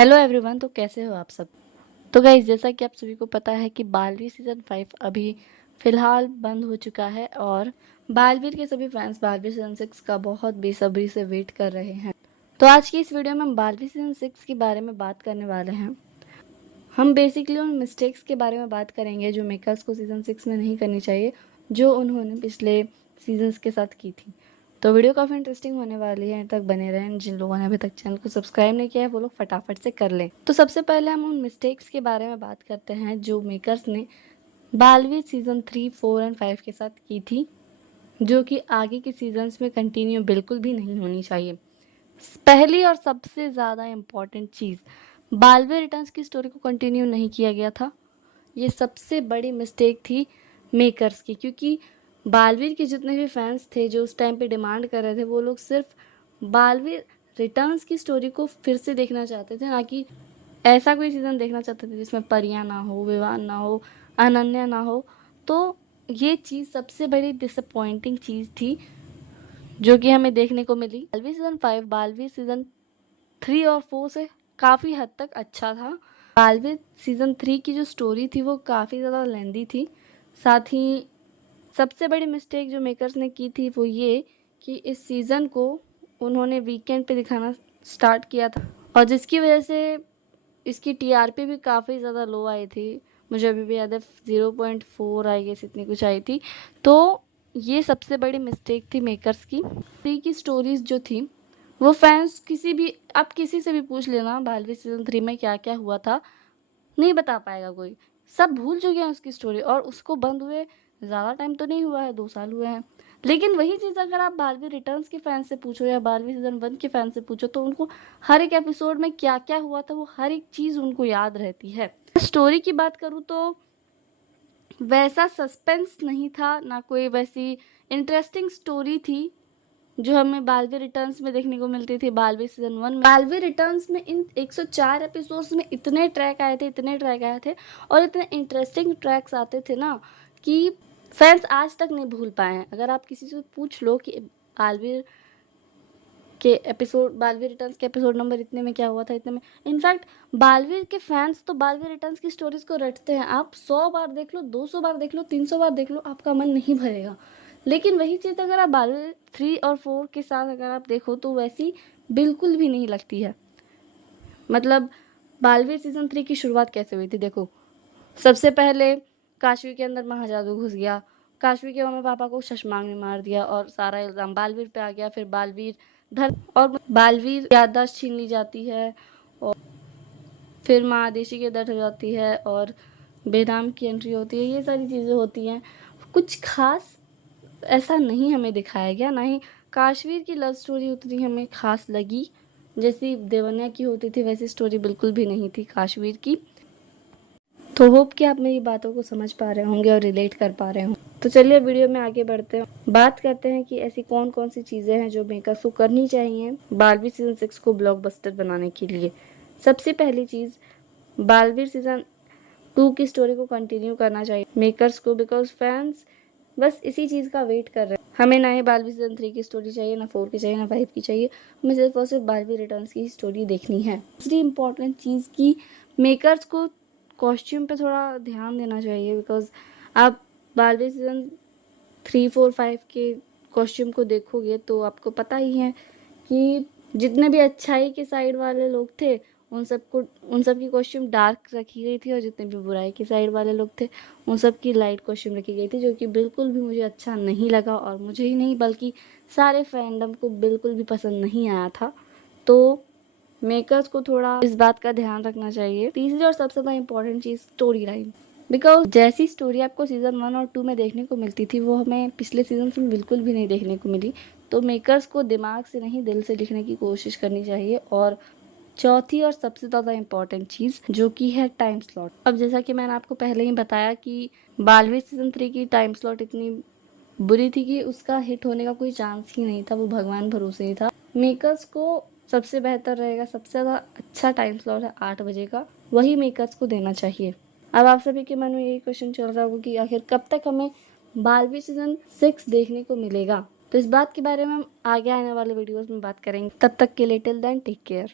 Hello everyone. तो कैसे हो आप सब। तो गाइस, जैसा कि आप सभी को पता है कि बालवीर सीज़न 5 अभी फ़िलहाल बंद हो चुका है और बालवीर के सभी फैंस बालवीर सीज़न 6 का बहुत बेसब्री से वेट कर रहे हैं। तो आज की इस वीडियो में हम बालवीर सीज़न 6 के बारे में बात करने वाले हैं। हम बेसिकली उन मिस्टेक्स के बारे में बात करेंगे जो मेकर्स को सीज़न 6 में नहीं करनी चाहिए, जो उन्होंने पिछले सीजन्स के साथ की थी। तो वीडियो काफ़ी इंटरेस्टिंग होने वाली है, तक बने रहें। जिन लोगों ने अभी तक चैनल को सब्सक्राइब नहीं किया है वो लोग फटाफट से कर लें। तो सबसे पहले हम उन मिस्टेक्स के बारे में बात करते हैं जो मेकर्स ने बालवीर सीज़न 3, 4 एंड 5 के साथ की थी, जो कि आगे के सीजन्स में कंटिन्यू बिल्कुल भी नहीं होनी चाहिए। पहली और सबसे ज़्यादा इम्पॉर्टेंट चीज़, बालवीर रिटर्न्स की स्टोरी को कंटिन्यू नहीं किया गया था। ये सबसे बड़ी मिस्टेक थी मेकर्स की, क्योंकि बालवीर के जितने भी फैंस थे जो उस टाइम पे डिमांड कर रहे थे, वो लोग सिर्फ बालवीर रिटर्न्स की स्टोरी को फिर से देखना चाहते थे, ना कि ऐसा कोई सीज़न देखना चाहते थे जिसमें परियां ना हो, विवान ना हो, अनन्या ना हो। तो ये चीज़ सबसे बड़ी डिसअपॉइंटिंग चीज़ थी जो कि हमें देखने को मिली। बालवीर सीज़न 5 बालवीर सीज़न 3 और 4 से काफ़ी हद तक अच्छा था। बालवीर सीज़न 3 की जो स्टोरी थी वो काफ़ी ज़्यादा लेंदी थी। साथ ही सबसे बड़ी मिस्टेक जो मेकर्स ने की थी वो ये कि इस सीज़न को उन्होंने वीकेंड पे दिखाना स्टार्ट किया था, और जिसकी वजह से इसकी टीआरपी भी काफ़ी ज़्यादा लो आई थी। मुझे अभी भी याद है 0.4 आई गेस इतनी कुछ आई थी। तो ये सबसे बड़ी मिस्टेक थी मेकर्स की। थ्री की स्टोरीज जो थी वो फैंस आप किसी से भी पूछ लेना बालवीर सीज़न 3 में क्या क्या हुआ था, नहीं बता पाएगा कोई। सब भूल चुके हैं उसकी स्टोरी, और उसको बंद हुए ज़्यादा टाइम तो नहीं हुआ है, 2 साल हुए हैं। लेकिन वही चीज़ अगर आप बालवीर रिटर्न्स के फैन से पूछो या बालवीर सीज़न 1 के फैन से पूछो, तो उनको हर एक एपिसोड में क्या क्या हुआ था वो हर एक चीज़ उनको याद रहती है। स्टोरी की बात करूँ तो वैसा सस्पेंस नहीं था, ना कोई वैसी इंटरेस्टिंग स्टोरी थी जो हमें बालवीर रिटर्न्स में देखने को मिलती थी। बालवीर सीज़न 1 में, बालवीर रिटर्न्स में इन 104 एपिसोड्स में इतने ट्रैक आए थे और इतने इंटरेस्टिंग ट्रैक्स आते थे ना कि फैंस आज तक नहीं भूल पाए हैं। अगर आप किसी से पूछ लो कि बालवीर रिटर्न्स के एपिसोड नंबर इतने में क्या हुआ था, इतने में, इनफैक्ट बालवीर के फैंस तो बालवीर रिटर्न्स की स्टोरीज को रटते हैं। आप 100 बार देख लो, 200 बार देख लो, 300 बार देख लो, आपका मन नहीं भरेगा। लेकिन वही चीज़ अगर आप बालवीर 3 और 4 के साथ अगर आप देखो तो वैसी बिल्कुल भी नहीं लगती है। मतलब बालवीर सीज़न 3 की शुरुआत कैसे हुई थी, देखो। सबसे पहले काशवी के अंदर महाजादू घुस गया, काशवी के मम्मी पापा को शशमांग ने मार दिया और सारा इल्ज़ाम बालवीर पे आ गया। फिर बालवीर याददाश्त छीन ली जाती है, और फिर माँ आदेशी के दर्द हो जाती है और बेनाम की एंट्री होती है। ये सारी चीज़ें होती हैं। कुछ खास ऐसा नहीं हमें दिखाया गया, ना ही काशवीर की लव स्टोरी उतनी हमें खास लगी। जैसी देवन्या की होती थी वैसी स्टोरी बिल्कुल भी नहीं थी काशवीर की। तो होप कि आप मेरी बातों को समझ पा रहे होंगे और रिलेट कर पा रहे होंगे। तो चलिए वीडियो में आगे बढ़ते हैं, बात करते हैं कि ऐसी कौन कौन सी चीज़ें हैं जो मेकर्स को करनी चाहिए बालवीर सीज़न 6 को ब्लॉकबस्टर बनाने के लिए। सबसे पहली चीज़, बालवीर सीज़न 2 की स्टोरी को कंटिन्यू करना चाहिए मेकर्स को, बिकॉज फैंस बस इसी चीज़ का वेट कर रहे हैं। हमें ना ही बालवीर सीज़न 3 की स्टोरी चाहिए, ना 4 की चाहिए, ना 5 की चाहिए। हमें सिर्फ और सिर्फ बालवीर रिटर्न्स की स्टोरी देखनी है। दूसरी इंपॉर्टेंट चीज़ की मेकर्स को कॉस्ट्यूम पे थोड़ा ध्यान देना चाहिए, बिकॉज आप बालवीर सीज़न 3, 4, 5 के कॉस्ट्यूम को देखोगे तो आपको पता ही है कि जितने भी अच्छाई के साइड वाले लोग थे उन सब की कॉस्ट्यूम डार्क रखी गई थी, और जितने भी बुराई के साइड वाले लोग थे उन सब की लाइट कॉस्ट्यूम रखी गई थी, जो कि बिल्कुल भी मुझे अच्छा नहीं लगा, और मुझे ही नहीं बल्कि सारे फैंडम को बिल्कुल भी पसंद नहीं आया था। तो मेकर्स को थोड़ा इस बात का ध्यान रखना चाहिए। तीसरी और सबसे ज़्यादा important cheese, story line. Because जैसी स्टोरी आपको सीज़न 1 और 2 में देखने को मिलती थी वो हमें पिछले सीजन में बिल्कुल भी नहीं देखने को मिली। तो मेकर्स को दिमाग से नहीं दिल से लिखने की कोशिश करनी चाहिए। और चौथी और सबसे ज़्यादा इम्पॉर्टेंट चीज़ जो कि है टाइम स्लॉट। अब जैसा कि मैंने आपको पहले ही बताया कि बालवीर सीज़न 3 की टाइम स्लॉट इतनी बुरी थी कि उसका हिट होने का कोई चांस ही नहीं था, वो भगवान भरोसे ही था। मेकर्स को सबसे बेहतर रहेगा, सबसे ज़्यादा अच्छा टाइम स्लॉट है 8 बजे का, वही मेकर्स को देना चाहिए। अब आप सभी के मन में यही क्वेश्चन चल रहा होगा कि आखिर कब तक हमें बालवीर सीज़न 6 देखने को मिलेगा। तो इस बात के बारे में हम आगे आने वाले वीडियोस में बात करेंगे। तब तक के लिए टिल देन टेक केयर।